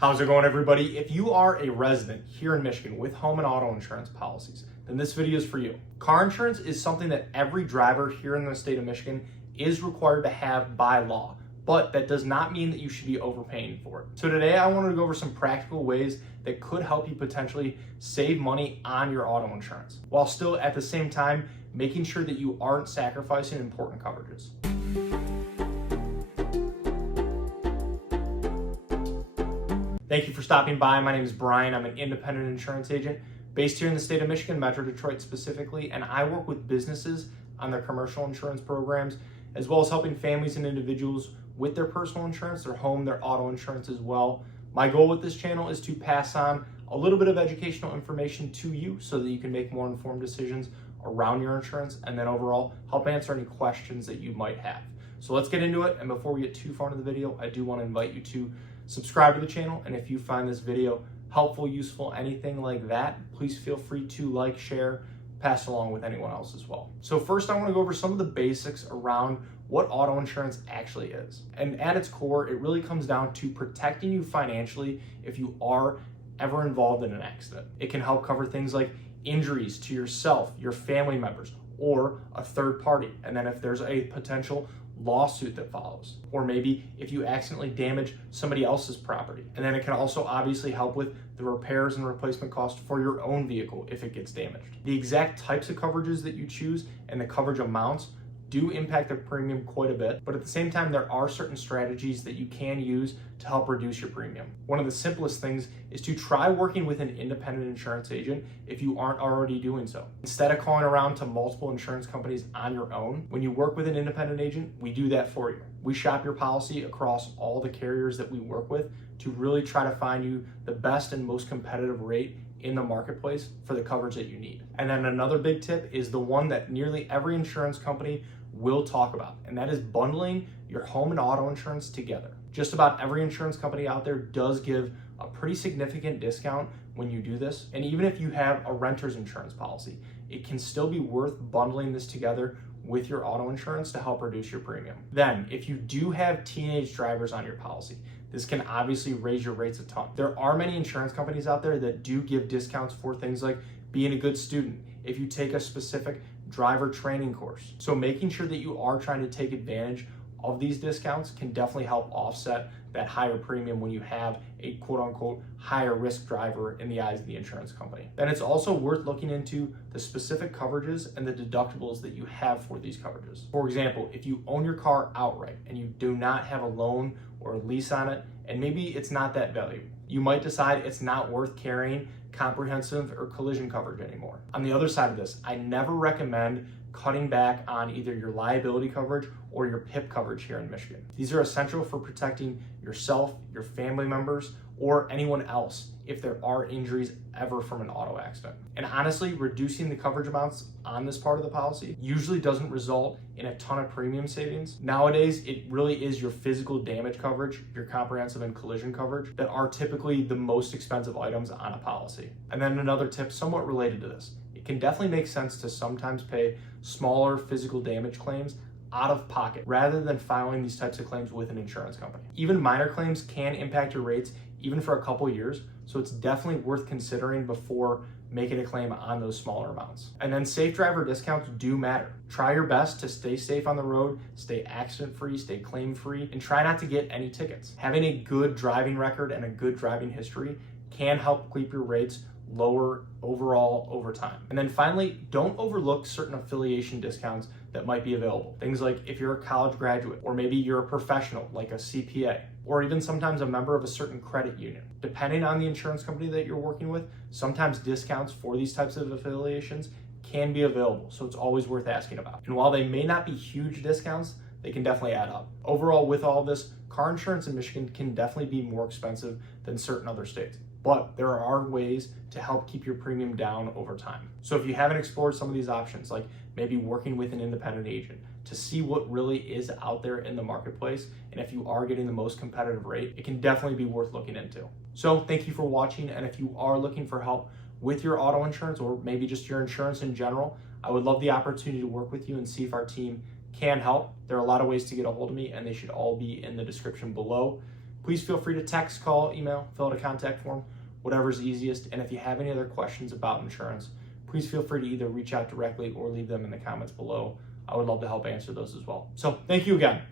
How's it going, everybody? If you are a resident here in Michigan with home and auto insurance policies, then this video is for you. Car insurance is something that every driver here in the state of Michigan is required to have by law, but that does not mean that you should be overpaying for it. So today I wanted to go over some practical ways that could help you potentially save money on your auto insurance, while still at the same time making sure that you aren't sacrificing important coverages. Thank you for stopping by. My name is Brian. I'm an independent insurance agent based here in the state of Michigan, Metro Detroit specifically, and I work with businesses on their commercial insurance programs, as well as helping families and individuals with their personal insurance, their home, their auto insurance as well. My goal with this channel is to pass on a little bit of educational information to you so that you can make more informed decisions around your insurance, and then overall help answer any questions that you might have. So let's get into it. And before we get too far into the video, I do want to invite you to subscribe to the channel, and if you find this video helpful, useful, anything like that, please feel free to like, share, pass along with anyone else as well. So first I want to go over some of the basics around what auto insurance actually is. And at its core, it really comes down to protecting you financially if you are ever involved in an accident. It can help cover things like injuries to yourself, your family members, or a third party. And then if there's a potential lawsuit that follows, or maybe if you accidentally damage somebody else's property. And then it can also obviously help with the repairs and replacement cost for your own vehicle if it gets damaged. The exact types of coverages that you choose and the coverage amounts do impact the premium quite a bit, but at the same time, there are certain strategies that you can use to help reduce your premium. One of the simplest things is to try working with an independent insurance agent if you aren't already doing so. Instead of calling around to multiple insurance companies on your own, when you work with an independent agent, we do that for you. We shop your policy across all the carriers that we work with to really try to find you the best and most competitive rate in the marketplace for the coverage that you need. And then another big tip is the one that nearly every insurance company will talk about, and that is bundling your home and auto insurance together. Just about every insurance company out there does give a pretty significant discount when you do this. And even if you have a renter's insurance policy, it can still be worth bundling this together with your auto insurance to help reduce your premium. Then, if you do have teenage drivers on your policy, this can obviously raise your rates a ton. There are many insurance companies out there that do give discounts for things like being a good student, if you take a specific driver training course. So making sure that you are trying to take advantage of these discounts can definitely help offset that higher premium when you have a quote unquote higher risk driver in the eyes of the insurance company. Then it's also worth looking into the specific coverages and the deductibles that you have for these coverages. For example, if you own your car outright and you do not have a loan or a lease on it, and maybe it's not that valuable, you might decide it's not worth carrying comprehensive or collision coverage anymore. On the other side of this, I never recommend cutting back on either your liability coverage or your PIP coverage here in Michigan. These are essential for protecting yourself, your family members, or anyone else if there are injuries ever from an auto accident. And honestly, reducing the coverage amounts on this part of the policy usually doesn't result in a ton of premium savings. Nowadays, it really is your physical damage coverage, your comprehensive and collision coverage, that are typically the most expensive items on a policy. And then another tip somewhat related to this, it can definitely make sense to sometimes pay smaller physical damage claims out of pocket rather than filing these types of claims with an insurance company. Even minor claims can impact your rates even for a couple years, so it's definitely worth considering before making a claim on those smaller amounts. And then safe driver discounts do matter. Try your best to stay safe on the road, stay accident-free, stay claim-free, and try not to get any tickets. Having a good driving record and a good driving history can help keep your rates lower overall over time. And then finally, don't overlook certain affiliation discounts that might be available. Things like if you're a college graduate, or maybe you're a professional like a CPA, or even sometimes a member of a certain credit union. Depending on the insurance company that you're working with, sometimes discounts for these types of affiliations can be available, so it's always worth asking about. And while they may not be huge discounts, they can definitely add up. Overall, with all this, car insurance in Michigan can definitely be more expensive than certain other states, but there are ways to help keep your premium down over time. So if you haven't explored some of these options, like maybe working with an independent agent to see what really is out there in the marketplace, and if you are getting the most competitive rate, it can definitely be worth looking into. So thank you for watching, and if you are looking for help with your auto insurance or maybe just your insurance in general, I would love the opportunity to work with you and see if our team can help. There are a lot of ways to get a hold of me, and they should all be in the description below. please feel free to text, call, email, fill out a contact form, whatever's easiest. And if you have any other questions about insurance, please feel free to either reach out directly or leave them in the comments below. I would love to help answer those as well. So thank you again.